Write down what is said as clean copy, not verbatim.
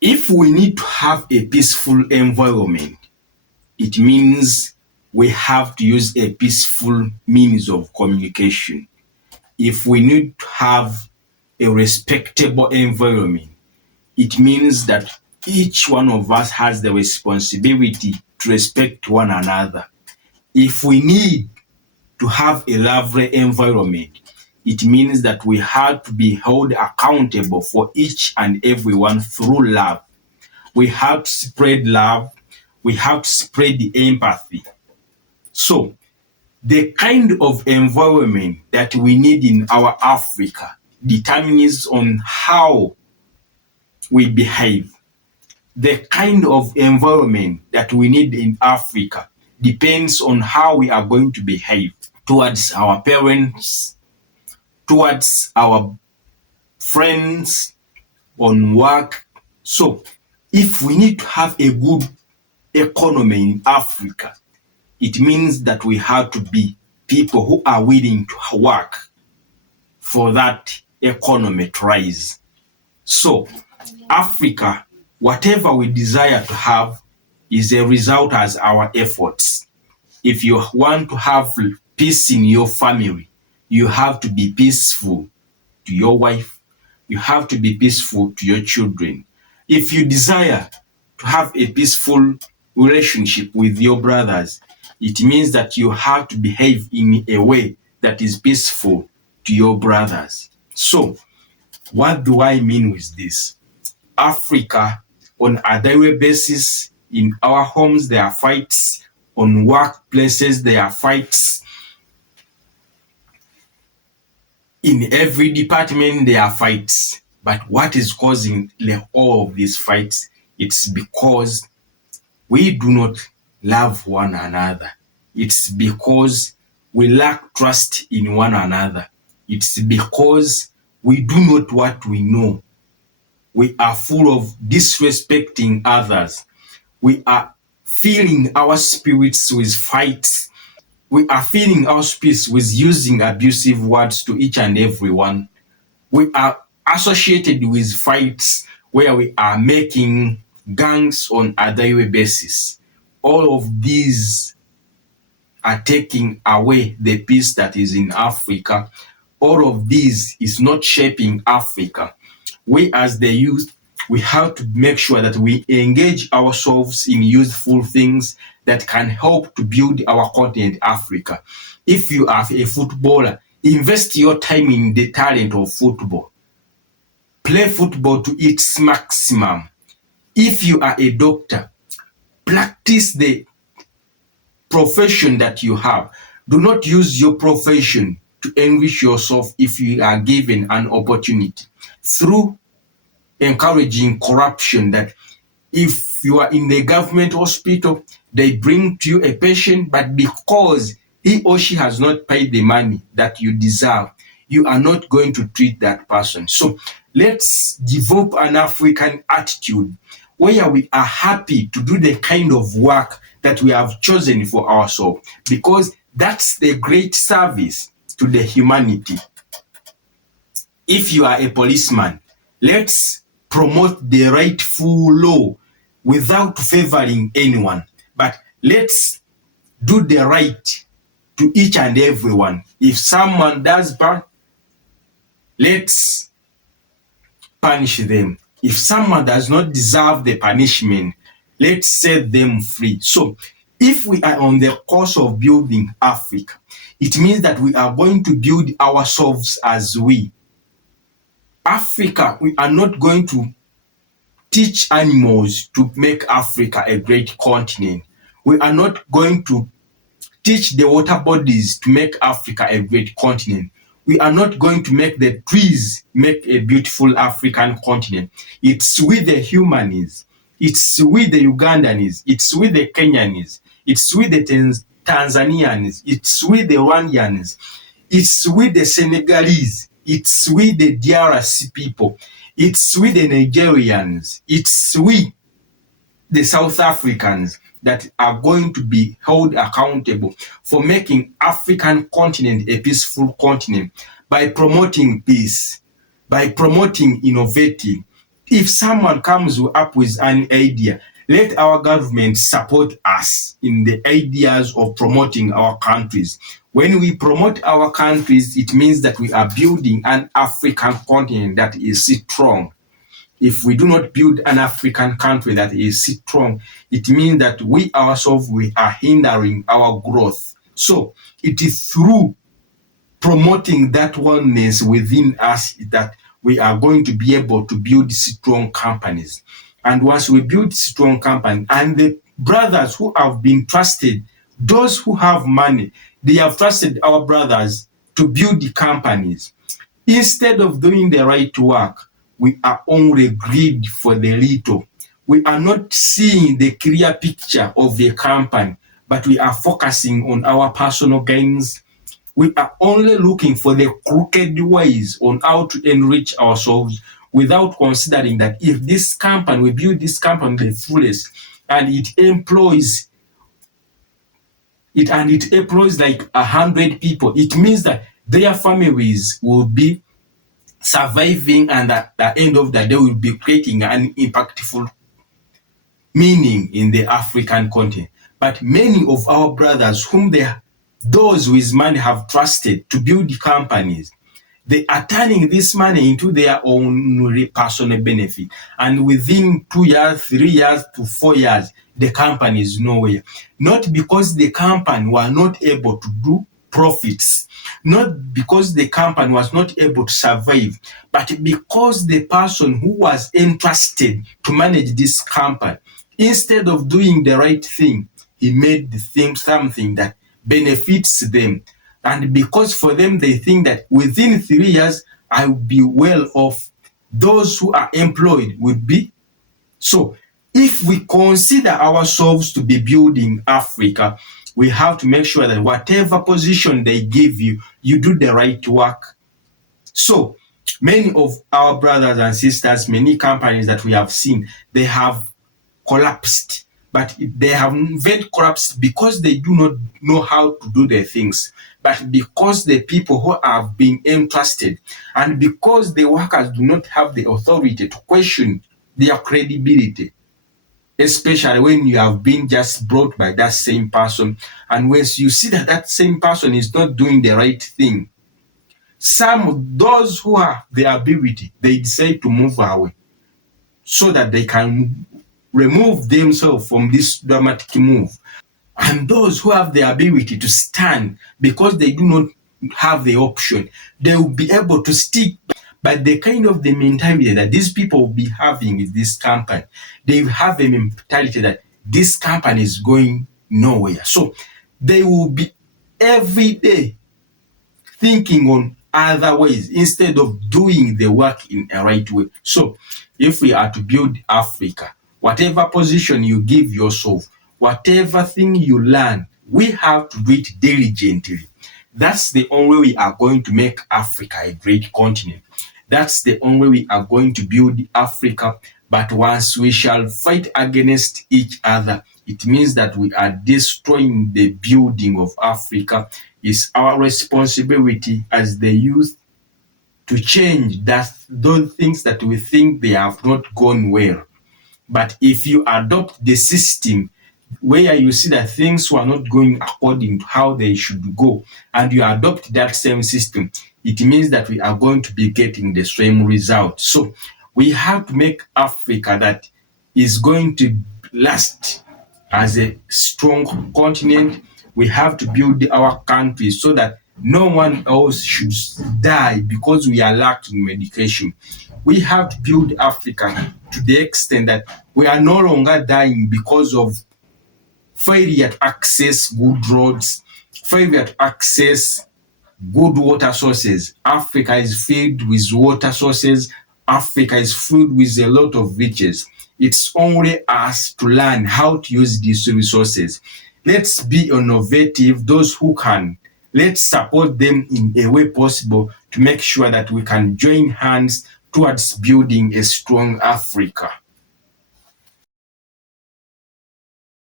If we need to have a peaceful environment, it means we have to use a peaceful means of communication. If we need to have a respectable environment, it means that each one of us has the responsibility to respect one another. If we need to have a lovely environment, it means that we have to be held accountable for each and everyone through love. We have to spread love. We have to spread the empathy. So, the kind of environment that we need in our Africa determines on how we behave. The kind of environment that we need in Africa depends on how we are going to behave towards our parents, towards our friends, on work. So, if we need to have a good economy in Africa, it means that we have to be people who are willing to work for that economy to rise. So, Africa, whatever we desire to have, is a result as our efforts. If you want to have peace in your family, you have to be peaceful to your wife. You have to be peaceful to your children. If you desire to have a peaceful relationship with your brothers, it means that you have to behave in a way that is peaceful to your brothers. So, what do I mean with this? Africa, on a daily basis, in our homes, there are fights. On workplaces, there are fights. In every department, there are fights. But what is causing all of these fights? It's because we do not love one another. It's because we lack trust in one another. It's because we do not what we know. We are full of disrespecting others. We are filling our spirits with fights. We are filling our spirits with using abusive words to each and every one. We are associated with fights where we are making gangs on a daily basis. All of these are taking away the peace that is in Africa. All of these is not shaping Africa. We as the youth, we have to make sure that we engage ourselves in useful things that can help to build our continent, Africa. If you are a footballer, invest your time in the talent of football. Play football to its maximum. If you are a doctor, practice the profession that you have. Do not use your profession to enrich yourself if you are given an opportunity. Through encouraging corruption, that if you are in the government hospital, they bring to you a patient, but because he or she has not paid the money that you deserve, you are not going to treat that person. So let's develop an African attitude where we are happy to do the kind of work that we have chosen for ourselves, because that's the great service to the humanity. If you are a policeman, let's promote the rightful law without favoring anyone, but let's do the right to each and everyone. If someone does bad, let's punish them. If someone does not deserve the punishment, let's set them free. So if we are on the course of building Africa, it means that we are going to build ourselves as we. Africa, we are not going to teach animals to make Africa a great continent. We are not going to teach the water bodies to make Africa a great continent. We are not going to make the trees make a beautiful African continent. It's with the humans. It's with the Ugandans. It's with the Kenyans. It's with the Tanzanians. It's with the Rwandans. It's with the Senegalese. It's with the DRC people. It's with the Nigerians. It's with the South Africans that are going to be held accountable for making African continent a peaceful continent by promoting peace, by promoting innovating, if someone comes up with an idea, let our government support us in the ideas of promoting our countries. When we promote our countries, it means that we are building an African continent that is strong. If we do not build an African country that is strong, it means that we ourselves we are hindering our growth. So it is through promoting that oneness within us that we are going to be able to build strong companies. And once we build strong company, and the brothers who have been trusted, those who have money, they have trusted our brothers to build the companies. Instead of doing the right work, we are only greed for the little. We are not seeing the clear picture of the company, but we are focusing on our personal gains. We are only looking for the crooked ways on how to enrich ourselves without considering that if this company, we build this company the fullest and it employs like 100 people, it means that their families will be surviving, and at the end of the day will be creating an impactful meaning in the African continent. But many of our brothers those with money have trusted to build companies, they are turning this money into their own personal benefit. And within 2 years, 3 years to 4 years, the company is nowhere. Not because the company were not able to do profits, not because the company was not able to survive, but because the person who was entrusted to manage this company, instead of doing the right thing, he made the thing something that benefits them. And because for them, they think that within 3 years, I will be well off. Those who are employed will be. So if we consider ourselves to be building Africa, we have to make sure that whatever position they give you, you do the right work. So many of our brothers and sisters, many companies that we have seen, they have collapsed. But they haven't collapsed because they do not know how to do their things, but because the people who have been entrusted and because the workers do not have the authority to question their credibility, especially when you have been just brought by that same person. And when you see that that same person is not doing the right thing, those who have the ability, they decide to move away so that they can remove themselves from this dramatic move. And those who have the ability to stand because they do not have the option, they will be able to stick. But the kind of the mentality that these people will be having with this company, they have a mentality that this company is going nowhere. So they will be every day thinking on other ways instead of doing the work in a right way. So if we are to build Africa, whatever position you give yourself, whatever thing you learn, we have to do it diligently. That's the only way we are going to make Africa a great continent. That's the only way we are going to build Africa. But once we shall fight against each other, it means that we are destroying the building of Africa. It's our responsibility as the youth to change those things that we think they have not gone well. But if you adopt the system where you see that things were not going according to how they should go, and you adopt that same system, it means that we are going to be getting the same result. So we have to make Africa that is going to last as a strong continent. We have to build our country so that no one else should die because we are lacking medication. We have to build Africa to the extent that we are no longer dying because of failure to access good roads, failure to access good water sources. Africa is filled with water sources. Africa is filled with a lot of riches. It's only us to learn how to use these resources. Let's be innovative, those who can. Let's support them in a way possible to make sure that we can join hands towards building a strong Africa.